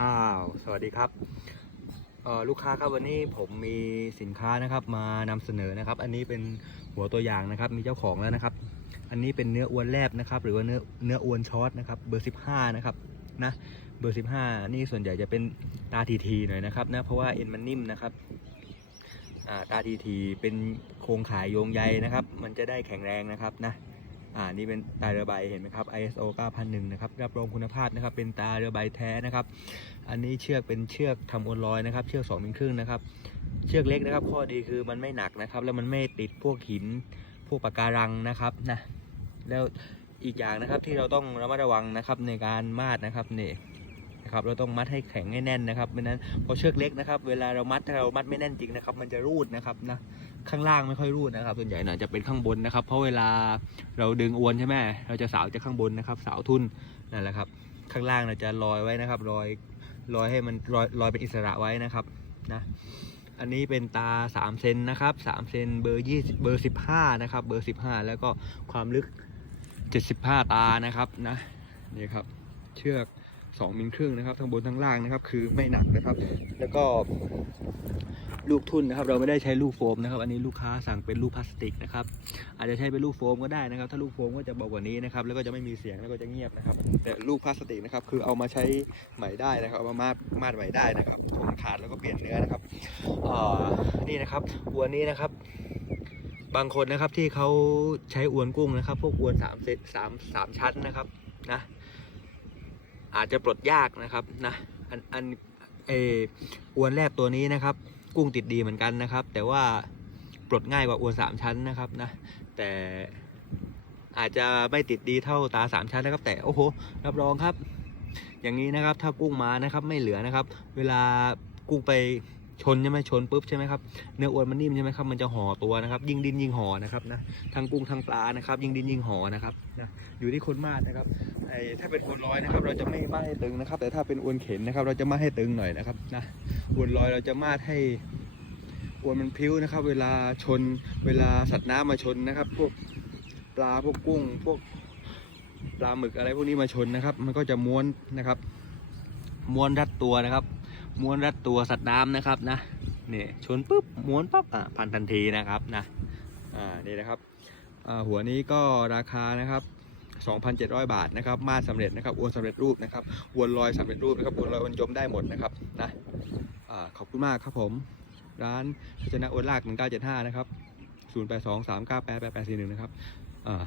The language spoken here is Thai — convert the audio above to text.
อ้าว สวัสดีครับลูกค้าครับวันนี้ผมมีสินค้านะครับมานำเสนอนะครับ อันนี้เป็นหัวตัวอย่างนะครับ มีเจ้าของแล้วนะครับ อันนี้เป็นเนื้ออวนแลบนะครับ หรือว่าเนื้อเนื้ออวนช็อตนะครับ เบอร์ 15 นะครับนะ เบอร์ 15 นี่ส่วนใหญ่จะเป็นตาทีทีหน่อยนะครับนะ เพราะว่าเอ็นมันนิ่มนะครับตาทีทีเป็นโครงข่ายโยงใยนะครับ มันจะได้แข็งแรงนะครับนะ อ่านี่เป็นตาเรือใบเห็นไหมครับ ISO 9001 นะครับรับรองคุณภาพนะครับ เป็นตาเรือใบแท้นะครับ อันนี้เชือกเป็นเชือกทำโอนลอยนะครับ เชือก2มิลครึ่งนะครับ เชือกเล็กนะครับ ข้อดีคือมันไม่หนักนะครับ แล้วมันไม่ติดพวกหินพวกปะการังนะครับนะแล้วอีกอย่างนะครับที่เราต้องระมัดระวังนะครับในการมาดนะครับนี่ นะครับเราต้องมัดให้แข็งให้แน่นนะครับไม่นั้นพอเชือกเล็กนะครับ เวลาเรามัดถ้าเรามัดไม่แน่นจริงนะครับ มันจะรูดนะครับนะข้างล่างไม่ค่อยรูดนะครับส่วนใหญ่น่ะจะเป็นข้างบนนะครับ เพราะเวลาเราดึงอวนใช่ไหมเราจะสาวจากข้างบนนะครับสาวทุ่นนั่นแหละครับข้างล่างเราจะลอยไว้นะครับลอยลอยให้มันลอยลอยเป็นอิสระไว้นะครับนะอันนี้เป็นตา 3 เซนนะครับ3เซนเบอร์20เบอร์ 15 นะครับ เบอร์ 15 แล้วก็ความลึก 75 ตานะครับนะนี่ครับ เชือก 2มิลครึ่งนะครับทั้งบนทั้งล่างนะครับ คือไม่หนักนะครับ แล้วก็ลูกทุ่นนะครับ เราไม่ได้ใช้ลูกโฟมนะครับ อันนี้ลูกค้าสั่งเป็นลูกพลาสติกนะครับ อาจจะใช้เป็นลูกโฟมก็ได้นะครับ ถ้าลูกโฟมก็จะเบากว่านี้นะครับ แล้วก็จะไม่มีเสียงแล้วก็จะเงียบนะครับ แต่ลูกพลาสติกนะครับ คือเอามาใช้ใหม่ได้นะครับ เอามามาดมาดใหม่ได้นะครับถงขาดแล้วก็เปลี่ยนเนื้อนะครับอ่อนี่นะครับอวนนี้นะครับบางคนนะครับที่เขาใช้อวนกุ้งนะครับ พวกอวนสามเซตสามสามชั้นนะครับนะ อาจจะปลดยากนะครับนะอันอันเอออวนแรกตัวนี้นะครับ กุ้งติดดีเหมือนกันนะครับ แต่ว่าปลดง่ายกว่าอวนสามชั้นนะครับนะแต่อาจจะไม่ติดดีเท่าตาสามชั้นนะครับ แต่โอ้โหรับรองครับ อย่างนี้นะครับถ้ากุ้งมานะครับไม่เหลือนะครับ เวลากุ้งไป ชนใช่ไหมชนปุ๊บใช่ไหมครับเนื้ออวนมันนิ่มใช่ไหมครับมันจะห่อตัวนะครับ ยิ่งดิ้นยิ่งห่อนะครับนะทั้งกุ้งทั้งปลานะครับ ยิ่งดิ้นยิ่งห่อนะครับนะอยู่ที่คนมาดนะครับไอ้ถ้าเป็นอวนลอยนะครับ เราจะไม่มาให้ตึงนะครับ แต่ถ้าเป็นอวนเข็นนะครับ เราจะมาให้ตึงหน่อยนะครับนะอวนลอยเราจะมาให้อวนมันพิ้วนะครับ เวลาชนเวลาสัตว์น้ำมาชนนะครับ พวกปลาพวกกุ้ง พวกปลาหมึกอะไรพวกนี้มาชนนะครับ มันก็จะม้วนนะครับ ม้วนรัดตัวนะครับ ม้วนรัดตัวสัตว์น้ำนะครับนะเนี่ยชนปุ๊บม้วนปั๊บอะพันทันทีนะครับนะอ่านี่นะครับอ่าหัวนี้ก็ราคานะครับ 2,700 บาทนะครับมาดสำเร็จนะครับอวนสำเร็จรูปนะครับอวนลอยสำเร็จรูปนะครับอวนลอยอวนยมได้หมดนะครับนะอ่าขอบคุณมากครับผม ร้านพิจนะอวนลาก1975นะครับ0823988841นะครับอ่า